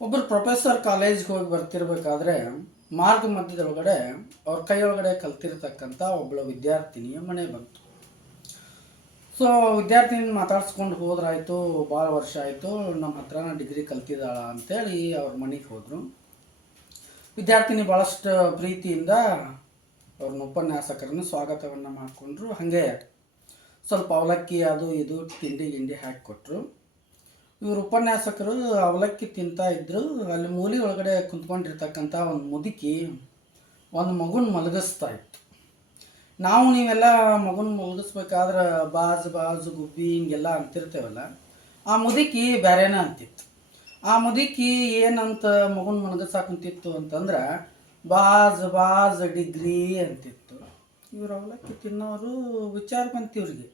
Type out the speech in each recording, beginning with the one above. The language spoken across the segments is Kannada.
ಒಬ್ಬರು ಪ್ರೊಫೆಸರ್ ಕಾಲೇಜ್ಗೆ ಹೋಗಿ ಬರ್ತಿರ್ಬೇಕಾದ್ರೆ ಮಾರ್ಗ ಮಧ್ಯದೊಳಗಡೆ ಅವ್ರ ಕೈಯೊಳಗಡೆ ಕಲ್ತಿರ್ತಕ್ಕಂಥ ಒಬ್ಬಳು ವಿದ್ಯಾರ್ಥಿನಿಯ ಮನೆ ಬಂತು. ಸೊ ವಿದ್ಯಾರ್ಥಿನಿ ಮಾತಾಡ್ಸ್ಕೊಂಡು ಹೋದ್ರಾಯ್ತು, ಭಾಳ ವರ್ಷ ಆಯಿತು, ನಮ್ಮ ಹತ್ರನ ಡಿಗ್ರಿ ಕಲ್ತಿದ್ದಾಳ ಅಂತೇಳಿ ಅವ್ರ ಮನೆಗೆ ಹೋದರು. ವಿದ್ಯಾರ್ಥಿನಿ ಭಾಳಷ್ಟು ಪ್ರೀತಿಯಿಂದ ಅವ್ರನ್ನ ಉಪನ್ಯಾಸಕರನ್ನು ಸ್ವಾಗತವನ್ನು ಮಾಡಿಕೊಂಡ್ರು. ಹಾಗೆ ಸ್ವಲ್ಪ ಅವಲಕ್ಕಿ ಅದು ಇದು ತಿಂಡಿ ಗಿಂಡಿ ಹಾಕಿಕೊಟ್ರು. ಇವರು ಉಪನ್ಯಾಸಕರು ಅವಲಕ್ಕಿ ತಿಂತಾ ಇದ್ರು. ಅಲ್ಲಿ ಮೂಲಿ ಒಳಗಡೆ ಕುಂತ್ಕೊಂಡಿರ್ತಕ್ಕಂಥ ಒಂದು ಮುದುಕಿ ಒಂದು ಮಗುನ ಮಲಗಿಸ್ತಾ ಇತ್ತು. ನಾವು ನೀವೆಲ್ಲ ಮಗುನ ಮಲಗಿಸ್ಬೇಕಾದ್ರೆ ಬಾಜು ಗುಬ್ಬಿ ಹಿಂಗೆಲ್ಲ ಅಂತಿರ್ತೇವಲ್ಲ, ಆ ಮುದುಕಿ ಬೇರೆನ ಅಂತಿತ್ತು. ಆ ಮುದುಕಿ ಏನಂತ ಮಗುನ ಮಲಗಿಸಾಕಂತಿತ್ತು ಅಂತಂದ್ರೆ ಬಾಜ್ ಡಿಗ್ರಿ ಅಂತಿತ್ತು. ಇವ್ರು ಅವಲಕ್ಕಿ ತಿನ್ನೋರು ವಿಚಾರ ಬಂತಿವ್ರಿಗೆ,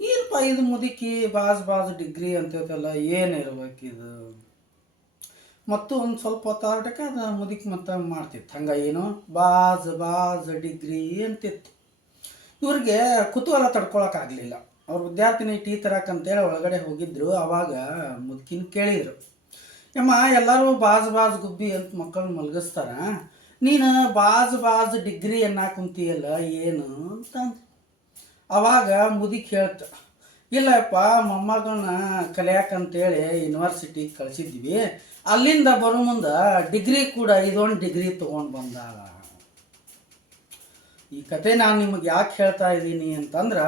ಏನಪ್ಪ ಇದು ಮುದುಕಿ ಬಾಜ್ ಡಿಗ್ರಿ ಅಂತೈತಲ್ಲ, ಏನಿರ್ಬೇಕಿದು. ಮತ್ತು ಒಂದು ಸ್ವಲ್ಪ ಹೊತ್ತಾಟಕ್ಕೆ ಅದು ಮುದುಕಿ ಮತ್ತೆ ಮಾಡ್ತಿತ್ತು ಹಂಗೆ, ಏನು ಬಾಜ್ ಡಿಗ್ರಿ ಅಂತಿತ್ತು. ಇವ್ರಿಗೆ ಕುತೂಹಲ ತಡ್ಕೊಳಕ್ಕಾಗಲಿಲ್ಲ. ಅವ್ರ ವಿದ್ಯಾರ್ಥಿನಿ ಟೀ ತರಕಂತೇಳಿ ಒಳಗಡೆ ಹೋಗಿದ್ರು. ಆವಾಗ ಮುದುಕಿನ ಕೇಳಿದರು, ಯಮ್ಮ ಎಲ್ಲರೂ ಬಾಜ್ ಗುಬ್ಬಿ ಅಂತ ಮಕ್ಕಳನ್ನ ಮಲಗಿಸ್ತಾರ, ನೀನು ಬಾಜ್ ಡಿಗ್ರಿ ಕುಂತೀಯಲ್ಲ ಏನು ಅಂತ. ಆವಾಗ ಮುದುಕಿ ಹೇಳ್ತ, ಇಲ್ಲಪ್ಪ ಮೊಮ್ಮಗಳನ್ನ ಕಲಿಯಾಕಂತೇಳಿ ಯೂನಿವರ್ಸಿಟಿಗೆ ಕಳಿಸಿದ್ವಿ, ಅಲ್ಲಿಂದ ಬರೋ ಮುಂದೆ ಡಿಗ್ರಿ ಕೂಡ ಇದೊಂದು ಡಿಗ್ರಿ ತೊಗೊಂಡು ಬಂದಾಳ. ಈ ಕತೆ ನಾನು ನಿಮಗೆ ಯಾಕೆ ಹೇಳ್ತಾ ಇದ್ದೀನಿ ಅಂತಂದ್ರೆ,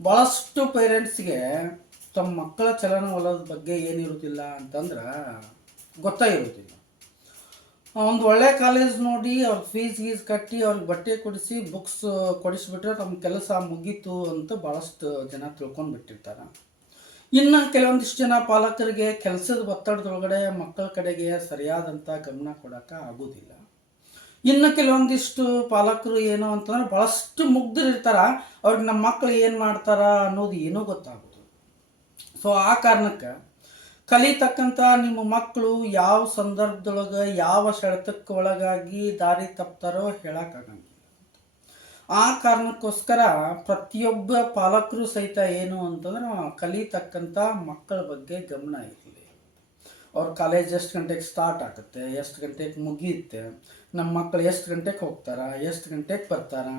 ಭಾಳಷ್ಟು ಪೇರೆಂಟ್ಸ್ಗೆ ತಮ್ಮ ಮಕ್ಕಳ ಚಲನವಲನದ ಬಗ್ಗೆ ಏನಿರುತ್ತಿಲ್ಲ ಅಂತಂದ್ರೆ ಗೊತ್ತಾಗಿರುತ್ತಿಲ್ಲ. ಒಂದು ಒಳ್ಳೆ ಕಾಲೇಜ್ ನೋಡಿ ಅವ್ರಿಗೆ ಫೀಸ್ ಕಟ್ಟಿ ಅವ್ರಿಗೆ ಬಟ್ಟೆ ಕೊಡಿಸಿ ಬುಕ್ಸ್ ಕೊಡಿಸ್ಬಿಟ್ರೆ ತಮ್ಮ ಕೆಲಸ ಮುಗೀತು ಅಂತ ಭಾಳಷ್ಟು ಜನ ತಿಳ್ಕೊಂಡು ಬಿಟ್ಟಿರ್ತಾರೆ. ಇನ್ನು ಕೆಲವೊಂದಿಷ್ಟು ಜನ ಪಾಲಕರಿಗೆ ಕೆಲಸದ ಒತ್ತಡದೊಳಗಡೆ ಮಕ್ಕಳ ಕಡೆಗೆ ಸರಿಯಾದಂಥ ಗಮನ ಕೊಡೋಕೆ ಆಗೋದಿಲ್ಲ. ಇನ್ನು ಕೆಲವೊಂದಿಷ್ಟು ಪಾಲಕರು ಏನು ಅಂತಂದ್ರೆ ಭಾಳಷ್ಟು ಮುಗ್ಧರಿರ್ತಾರೆ, ಅವ್ರಿಗೆ ನಮ್ಮ ಮಕ್ಕಳು ಏನು ಮಾಡ್ತಾರ ಅನ್ನೋದು ಏನೂ ಗೊತ್ತಾಗೋದು. ಸೊ ಆ ಕಾರಣಕ್ಕೆ ಕಲಿತಕ್ಕಂಥ ನಿಮ್ಮ ಮಕ್ಕಳು ಯಾವ ಸಂದರ್ಭದೊಳಗೆ ಯಾವ ಸೆಳೆತಕ್ಕೆ ಒಳಗಾಗಿ ದಾರಿ ತಪ್ತಾರೋ ಹೇಳೋಕ್ಕಾಗಂಗಿಲ್ಲ. ಆ ಕಾರಣಕ್ಕೋಸ್ಕರ ಪ್ರತಿಯೊಬ್ಬ ಪಾಲಕರು ಸಹಿತ ಏನು ಅಂತಂದ್ರೆ ಕಲಿತಕ್ಕಂಥ ಮಕ್ಕಳ ಬಗ್ಗೆ ಗಮನ ಇರಲಿ. ಅವ್ರ ಕಾಲೇಜ್ ಎಷ್ಟು ಗಂಟೆಗೆ ಸ್ಟಾರ್ಟ್ ಆಗುತ್ತೆ, ಎಷ್ಟು ಗಂಟೆಗೆ ಮುಗಿಯುತ್ತೆ, ನಮ್ಮ ಮಕ್ಕಳು ಎಷ್ಟು ಗಂಟೆಗೆ ಹೋಗ್ತಾರೆ, ಎಷ್ಟು ಗಂಟೆಗೆ ಬರ್ತಾರೆ,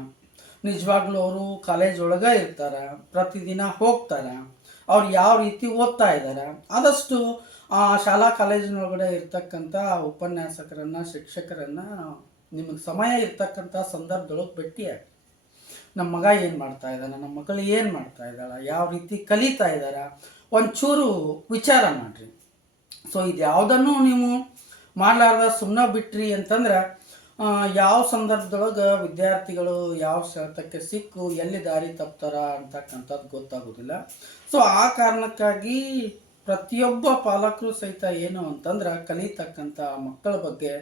ನಿಜವಾಗ್ಲೂ ಅವರು ಕಾಲೇಜ್ ಒಳಗೆ ಇರ್ತಾರೆ, ಪ್ರತಿದಿನ ಹೋಗ್ತಾರೆ, ಅವ್ರು ಯಾವ ರೀತಿ ಓದ್ತಾ ಇದ್ದಾರೆ, ಆದಷ್ಟು ಶಾಲಾ ಕಾಲೇಜಿನೊಳಗಡೆ ಇರ್ತಕ್ಕಂಥ ಉಪನ್ಯಾಸಕರನ್ನು ಶಿಕ್ಷಕರನ್ನು ನಿಮಗೆ ಸಮಯ ಇರ್ತಕ್ಕಂಥ ಸಂದರ್ಭದೊಳಗೆ ಭೇಟಿಯಾಗಿ ನಮ್ಮ ಮಗ ಏನು ಮಾಡ್ತಾ ಇದ್ದಾನೆ, ನಮ್ಮ ಮಗಳು ಏನು ಮಾಡ್ತಾ ಇದ್ದಾಳೆ, ಯಾವ ರೀತಿ ಕಲಿತಾ ಇದ್ದಾರೆ ಒಂಚೂರು ವಿಚಾರ ಮಾಡಿರಿ. ಸೊ ಇದು ಯಾವುದನ್ನು ನೀವು ಮಾಡಲಾರ್ದ ಸುಮ್ಮನೆ ಬಿಟ್ರಿ ಅಂತಂದ್ರೆ ಯಾವ ಸಂದರ್ಭದೊಳಗೆ ವಿದ್ಯಾರ್ಥಿಗಳು ಯಾವ ಸೆಳೆತಕ್ಕೆ ಸಿಕ್ಕು ಎಲ್ಲಿ ದಾರಿ ತಪ್ತಾರ ಅಂತಕ್ಕಂಥದ್ದು ಗೊತ್ತಾಗೋದಿಲ್ಲ. ಸೊ ಆ ಕಾರಣಕ್ಕಾಗಿ ಪ್ರತಿಯೊಬ್ಬ ಪಾಲಕರು ಸಹಿತ ಏನು ಅಂತಂದ್ರೆ ಕಲಿತಕ್ಕಂಥ ಮಕ್ಕಳ ಬಗ್ಗೆ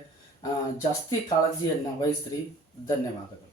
ಜಾಸ್ತಿ ಕಾಳಜಿಯನ್ನು ವಹಿಸ್ರಿ. ಧನ್ಯವಾದಗಳು.